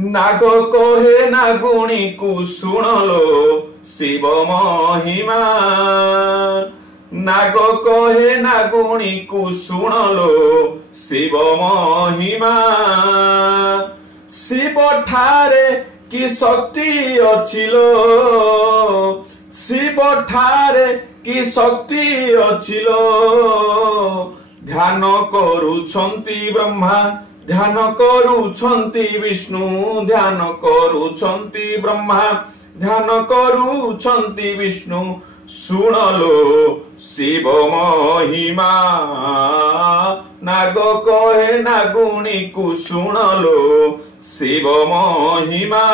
नाग कहे नागुणी को सुन लो शिव महिमा। नाग कहे नागुणी को सुन लो शिव महिमा। शिव ठारे की शक्ति अछिलो, शिव ठारे की शक्ति अछिलो। ध्यान करुछंती ब्रह्मा, ध्यान करुछंती विष्णु, ध्यान करुछंती ब्रह्मा, ध्यान करुछंती विष्णु। सुन लो शिव महिमा। नाग कहे नागुणी को सुन लो शिव महिमा।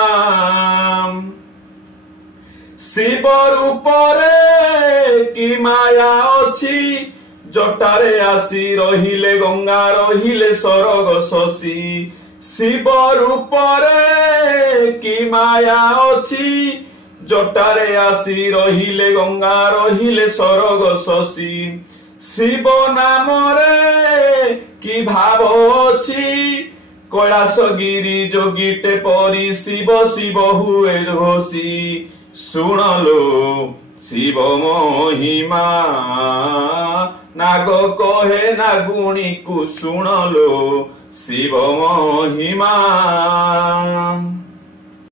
शिव रूप रे की माया अछि, जटारे आसी रहिले गंगा रहिले सरग शशि। शिव रूप रे की माया अछि, जटारे आसी रहिले गंगा रहिले सरग शशि। शिव नाम रे की भाव अछि, कैलाश गिरी जोगीटे परी शिव शिव हुए घोषी। सुन लो शिव महिमा। नाग कहे नागुणी को सुन लो शिव महिमा।